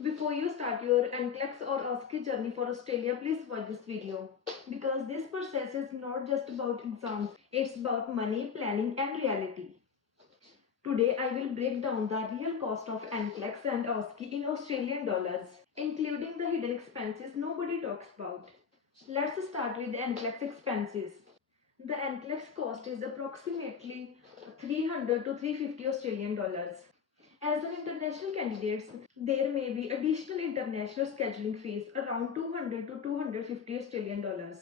Before you start your NCLEX or OSCE journey for Australia, please watch this video. Because this process is not just about exams, it's about money, planning and reality. Today I will break down the real cost of NCLEX and OSCE in Australian dollars, including the hidden expenses nobody talks about. Let's start with the NCLEX expenses. The NCLEX cost is approximately 300 to 350 Australian dollars. As an international candidate, there may be additional international scheduling fees around 200 to 250 Australian dollars.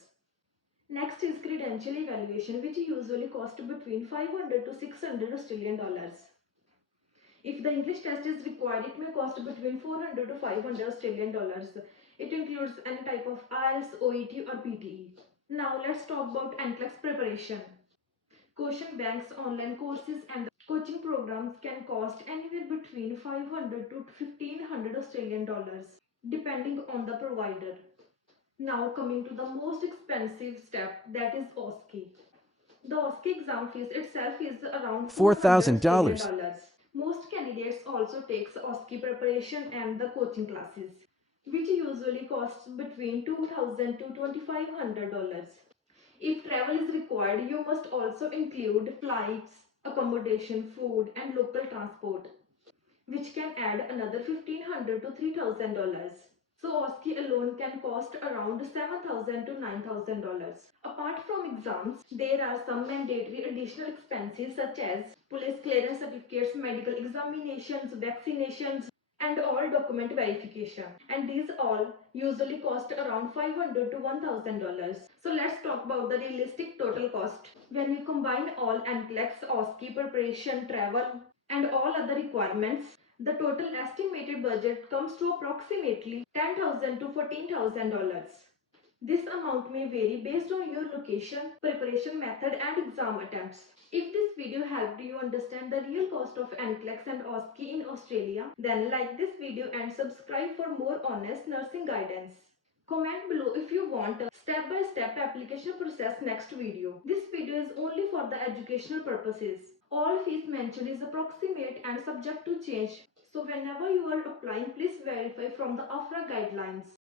Next is credential evaluation, which usually cost between 500 to 600 Australian dollars. If the English test is required, it may cost between 400 to 500 Australian dollars. It includes any type of IELTS, OET or PTE. Now let's talk about NCLEX preparation. Question banks, online courses and coaching programs can cost anywhere between 500 to 1500 Australian dollars depending on the provider. Now coming to the most expensive step, that is OSCE. The OSCE exam fees itself is around 400 Australian $4,000. dollars. Most candidates also takes OSCE preparation and the coaching classes, which usually costs between 2000 to 2500 dollars. If travel is required, you must also include flights, accommodation, food, and local transport, which can add another $1,500 to $3,000. So OSCE alone can cost around $7,000 to $9,000. Apart from exams, there are some mandatory additional expenses such as police clearance certificates, medical examinations, vaccinations, and all document verification. And these all usually cost around $500 to $1,000. So let's talk about the realistic total cost. When you combine all NCLEX, OSCE preparation, travel, and all other requirements, the total estimated budget comes to approximately $10,000 to $14,000. This amount may vary based on your location, preparation method, and exam attempts. If this video helped you understand the real cost of NCLEX and OSCE in Australia, then like this video and subscribe for more honest nursing guidance. Comment below if you want a step-by-step application process next video. This video is only for the educational purposes. All fees mentioned is approximate and subject to change. So whenever you are applying, please verify from the AFRA guidelines.